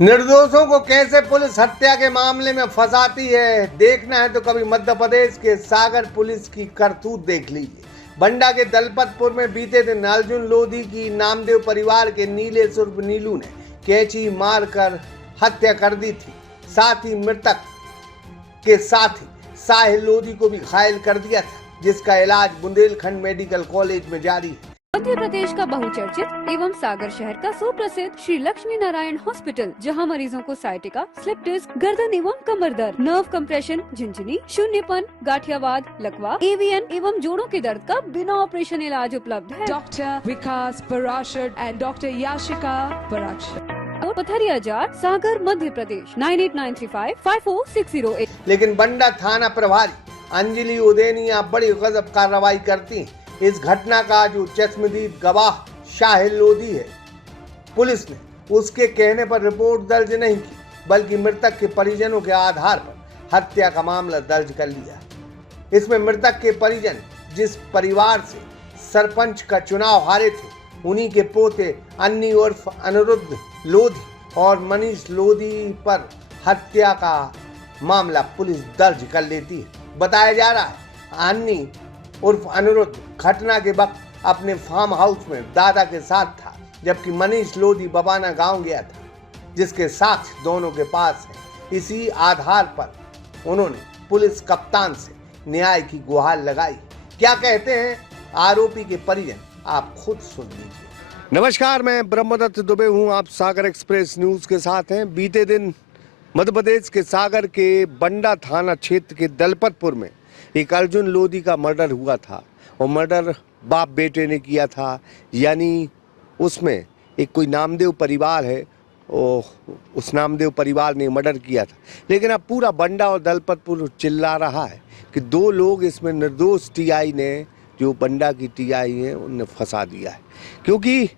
निर्दोषों को कैसे पुलिस हत्या के मामले में फंसाती है, देखना है तो कभी मध्य प्रदेश के सागर पुलिस की करतूत देख लीजिए। बंडा के दलपतपुर में बीते दिन अर्जुन लोधी की नामदेव परिवार के नीले उर्फ नीलू ने कैंची मारकर हत्या कर दी थी। साथ ही मृतक के साथ ही साहिल लोधी को भी घायल कर दिया था, जिसका इलाज बुंदेलखंड मेडिकल कॉलेज में जारी है। मध्य प्रदेश का बहुचर्चित एवं सागर शहर का सुप्रसिद्ध श्री लक्ष्मी नारायण हॉस्पिटल, जहां मरीजों को साइटिका, स्लिप डिस्क, गर्दन एवं कमर दर्द, नर्व कंप्रेशन, झिंझनी, शून्यपन, गाठियावाद, लकवा, एवीएन एवं जोड़ों के दर्द का बिना ऑपरेशन इलाज उपलब्ध है। Doctor Vikas Parashar and doctor Yashika Parashar, और पथरिया जार, सागर, मध्य प्रदेश 9893554608। लेकिन बंडा थाना प्रभारी अंजलि उदेनिया बड़ी गजब कार्रवाई करती हैं। इस घटना का जो चश्मदीद गवाह साहिल लोधी है, पुलिस ने उसके कहने पर रिपोर्ट दर्ज नहीं की, बल्कि मृतक के परिजनों के आधार पर हत्या का मामला दर्ज कर लिया। इसमें मृतक के परिजन जिस परिवार से सरपंच का चुनाव हारे थे, उन्हीं के पोते अन्नी उर्फ अनिरुद्ध लोधी और मनीष लोधी पर हत्या का मामला पुलिस दर्ज कर लेती है। बताया जा रहा है अन्नी उर्फ अनिरुद्ध घटना के वक्त अपने फार्म हाउस में दादा के साथ था, जबकि मनीष लोधी बबाना गांव गया था, जिसके साक्ष्य दोनों के पास है। इसी आधार पर उन्होंने पुलिस कप्तान से न्याय की गुहार लगाई। क्या कहते हैं आरोपी के परिजन, आप खुद सुन लीजिए। नमस्कार, मैं ब्रह्मदत्त दुबे हूं, आप सागर एक्सप्रेस न्यूज के साथ हैं। बीते दिन मध्य प्रदेश के सागर के बंडा थाना क्षेत्र के दलपतपुर में एक अर्जुन लोधी का मर्डर हुआ था, और मर्डर बाप बेटे ने किया था। यानी उसमें एक कोई नामदेव परिवार है, और उस नामदेव परिवार ने मर्डर किया था। लेकिन अब पूरा बंडा और दलपतपुर चिल्ला रहा है कि दो लोग इसमें निर्दोष टीआई ने, जो बंडा की टीआई है, उनने फंसा दिया है। क्योंकि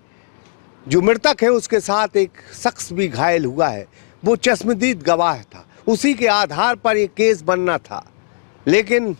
जो मृतक है उसके साथ एक शख्स भी घायल हुआ है, वो चश्मदीद गवाह था। उसी के आधार पर ये केस बनना था, लेकिन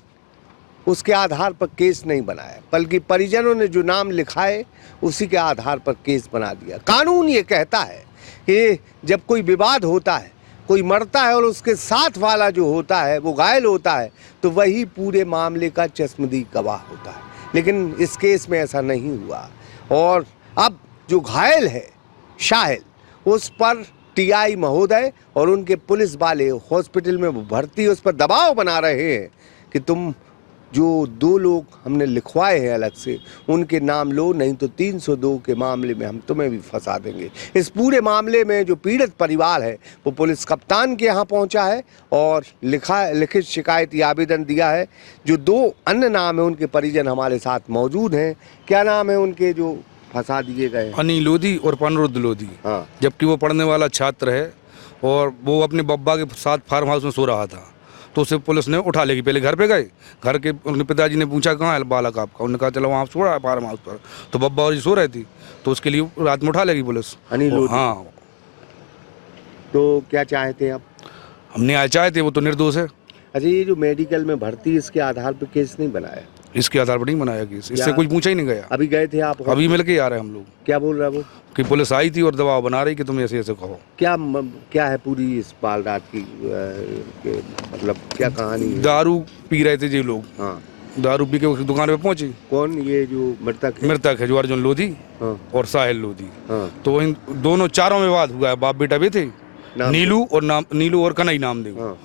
उसके आधार पर केस नहीं बनाया, बल्कि परिजनों ने जो नाम लिखाए उसी के आधार पर केस बना दिया। कानून ये कहता है कि जब कोई विवाद होता है, कोई मरता है और उसके साथ वाला जो होता है वो घायल होता है, तो वही पूरे मामले का चश्मदीद गवाह होता है। लेकिन इस केस में ऐसा नहीं हुआ, और अब जो घायल है साहिल, उस पर टीआई महोदय और उनके पुलिस वाले हॉस्पिटल में भर्ती, उस पर दबाव बना रहे हैं कि तुम जो दो लोग हमने लिखवाए हैं अलग से, उनके नाम लो, नहीं तो 302 के मामले में हम तुम्हें भी फंसा देंगे। इस पूरे मामले में जो पीड़ित परिवार है वो पुलिस कप्तान के यहाँ पहुँचा है और लिखित शिकायती आवेदन दिया है। जो दो अन्य नाम है उनके परिजन हमारे साथ मौजूद हैं। क्या नाम है उनके जो फंसा दिए गए? अन्नी लोधी और अनिरुद्ध लोधी। हाँ। जबकि वो पढ़ने वाला छात्र है और वो अपने बब्बा के साथ फार्म हाउस में सो रहा था, तो उसे पुलिस ने उठा लेगी। पहले घर पे गए, घर के उनके पिताजी ने पूछा कहाँ है बालक आपका, उन्होंने कहा चलो वहाँ सो रहा है फार्म हाउस पर। तो बब्बा और जी सो रहे थी, तो उसके लिए रात में उठा लेगी पुलिस। हाँ। तो क्या चाहते हैं आप? हमने आज चाहे थे, वो तो निर्दोष है। अच्छा, ये जो मेडिकल में भर्ती, इसके आधार पर केस नहीं बनाया? इसके आधार पर नहीं बनाया केस, इससे कुछ पूछा ही नहीं गया। अभी गए थे आप? अभी मिल के आ रहे हैं हम लोग। क्या बोल रहा है वो? कि पुलिस आई थी और दबाव बना रही कि तुम ऐसे ऐसे कहो। क्या है पूरी इस वारदात की मतलब क्या कहानी है? दारू पी रहे थे जी लोग। हाँ। दारू पी के दुकान पे पहुंची। कौन? ये जो मृतक है जो अर्जुन लोधी। हाँ। और साहिल लोधी। हाँ। तो इन दोनों चारों में वाद हुआ है, बाप बेटा भी थे, नीलू और कन्हई नामदेव। हाँ।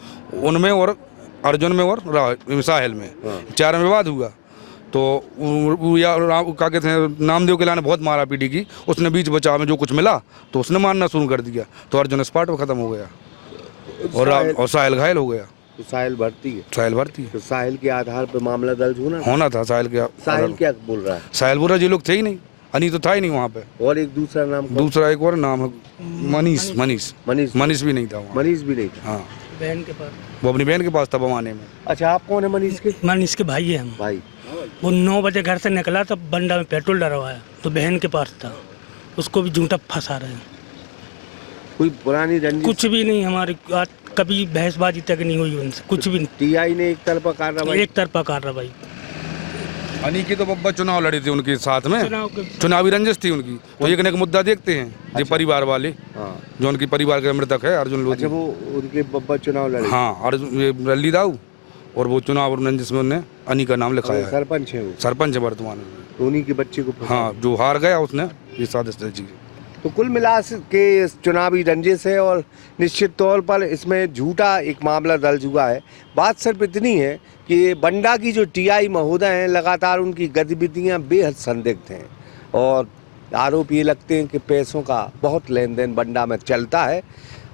उनमें और अर्जुन में और साहिल में। हाँ। चारों में वाद हुआ। तो क्या कहते हैं, नामदेव के लाने बहुत मारा पीटी की, उसने बीच बचाव में जो कुछ मिला तो उसने मारना शुरू कर दिया, तो अर्जुन स्पॉट पर खत्म हो गया और साहिल घायल हो गया। तो साहिल भर्ती है? साहिल भर्ती है। तो साहिल के आधार पर मामला दर्ज होना था। साहिल क्या बोल रहा है? साहिल बोल रहा जी लोग थे ही नहीं, अनी तो था ही नहीं वहाँ पे। और एक दूसरा नाम? दूसरा एक और नाम है मनीष भी नहीं था। मनीष भी नहीं था? हाँ। बहन के पास, वो अपनी बहन के पास था बवाने में। अच्छा, आप कौन है मनीष के? मनीष के भाई है हम। भाई? वो 9 बजे घर से निकला तो बंडा में पेट्रोल डलवाया, तो बहन के पास था, उसको भी झूठा फंसा रहे हैं। कोई पुरानी रंजिश? कुछ भी नहीं, हमारी कभी बहसबाजी तक नहीं हुई उनसे, कुछ भी नहीं। टीआई ने एक तरफा कार्रवाई? एक तरफा कार्रवाई। अनी की तो बब्बा चुनाव लड़ी थी उनके साथ में, चुनाव के चुनावी रंजिश थी उनकी, तो एक एक मुद्दा देखते हैं जो परिवार वाले, हाँ। जो उनकी परिवार के मृतक है अर्जुन लोधी। अच्छा, वो उनके बब्बा चुनाव लड़े? हाँ, अर्जुन ये रल्ली दाऊ, और वो चुनाव रंजिश में उन्होंने अनी का नाम लिखाया है। सरपंच है वो? सरपंच है वर्तमान में। तो उन्हीं के बच्चे को हाँ, जो हार गया उसने ये साजिश रची। तो कुल मिला के इस चुनावी रंजिश है और निश्चित तौर पर इसमें झूठा एक मामला दर्ज हुआ है। बात सिर्फ इतनी है कि बंडा की जो टीआई महोदय हैं, लगातार उनकी गतिविधियां बेहद संदिग्ध हैं और आरोप ये लगते हैं कि पैसों का बहुत लेन देन बंडा में चलता है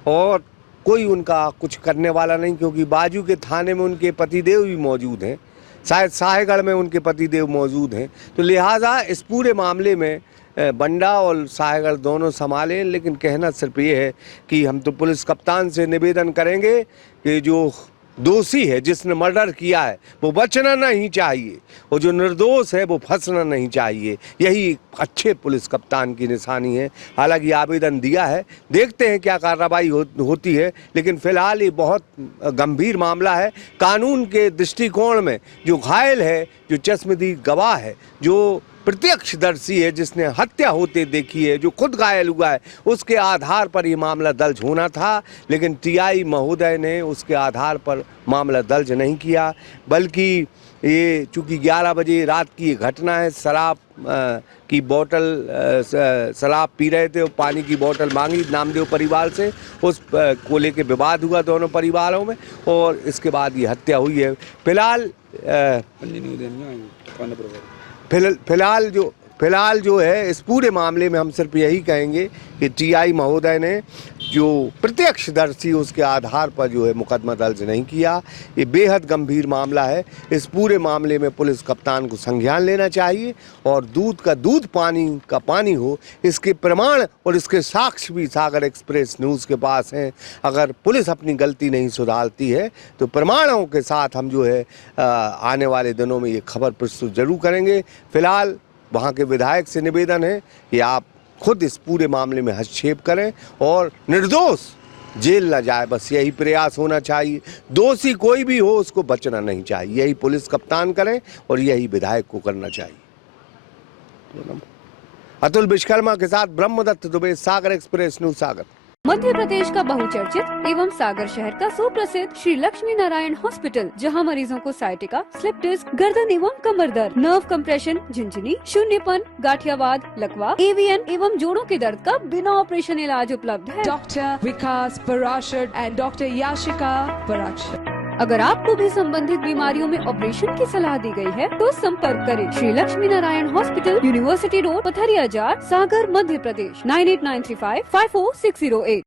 और कोई उनका कुछ करने वाला नहीं, क्योंकि बाजू के थाने में उनके पतिदेव भी मौजूद हैं, शायद साहेगढ़ में उनके पतिदेव मौजूद हैं। तो लिहाजा इस पूरे मामले में बंडा और साहेगढ़ दोनों संभालें। लेकिन कहना सिर्फ ये है कि हम तो पुलिस कप्तान से निवेदन करेंगे कि जो दोषी है, जिसने मर्डर किया है, वो बचना नहीं चाहिए और जो निर्दोष है वो फंसना नहीं चाहिए। यही अच्छे पुलिस कप्तान की निशानी है। हालांकि आवेदन दिया है, देखते हैं क्या कार्रवाई होती है, लेकिन फिलहाल ये बहुत गंभीर मामला है। कानून के दृष्टिकोण में जो घायल है, जो चश्मदीद गवाह है, जो प्रत्यक्षदर्शी है, जिसने हत्या होते देखी है, जो खुद घायल हुआ है, उसके आधार पर ये मामला दर्ज होना था। लेकिन टीआई महोदय ने उसके आधार पर मामला दर्ज नहीं किया, बल्कि ये चूँकि 11 बजे रात की ये घटना है, शराब की बोतल शराब पी रहे थे और पानी की बोतल मांगी नामदेव परिवार से, उस को लेके विवाद हुआ दोनों परिवारों में और इसके बाद ये हत्या हुई है। फिलहाल जो है इस पूरे मामले में हम सिर्फ यही कहेंगे कि टीआई महोदय ने जो प्रत्यक्षदर्शी उसके आधार पर जो है मुकदमा दर्ज नहीं किया। ये बेहद गंभीर मामला है। इस पूरे मामले में पुलिस कप्तान को संज्ञान लेना चाहिए और दूध का दूध, पानी का पानी हो, इसके प्रमाण और इसके साक्ष्य भी सागर एक्सप्रेस न्यूज़ के पास हैं। अगर पुलिस अपनी गलती नहीं सुधारती है तो प्रमाणों के साथ हम जो है आने वाले दिनों में ये खबर प्रस्तुत जरूर करेंगे। फिलहाल वहाँ के विधायक से निवेदन है कि आप खुद इस पूरे मामले में हस्तक्षेप करें और निर्दोष जेल न जाए, बस यही प्रयास होना चाहिए। दोषी कोई भी हो उसको बचना नहीं चाहिए, यही पुलिस कप्तान करें और यही विधायक को करना चाहिए। अतुल विश्वकर्मा के साथ ब्रह्मदत्त दुबे, सागर एक्सप्रेस न्यूज़, सागर। मध्य प्रदेश का बहुचर्चित एवं सागर शहर का सुप्रसिद्ध श्री लक्ष्मी नारायण हॉस्पिटल, जहां मरीजों को साइटिका, स्लिप डिस्क, गर्दन एवं कमर दर्द, नर्व कंप्रेशन, झिंझनी, शून्यपन, गाठियावाद, लकवा, एवीएन एवं जोड़ों के दर्द का बिना ऑपरेशन इलाज उपलब्ध है। Dr. Vikas Parashar and Dr. Yashika Parashar. अगर आपको भी संबंधित बीमारियों में ऑपरेशन की सलाह दी गई है तो संपर्क करें Shri Lakshmi Narayan hospital, university road, Patharia जार, सागर, मध्य प्रदेश 9893554608।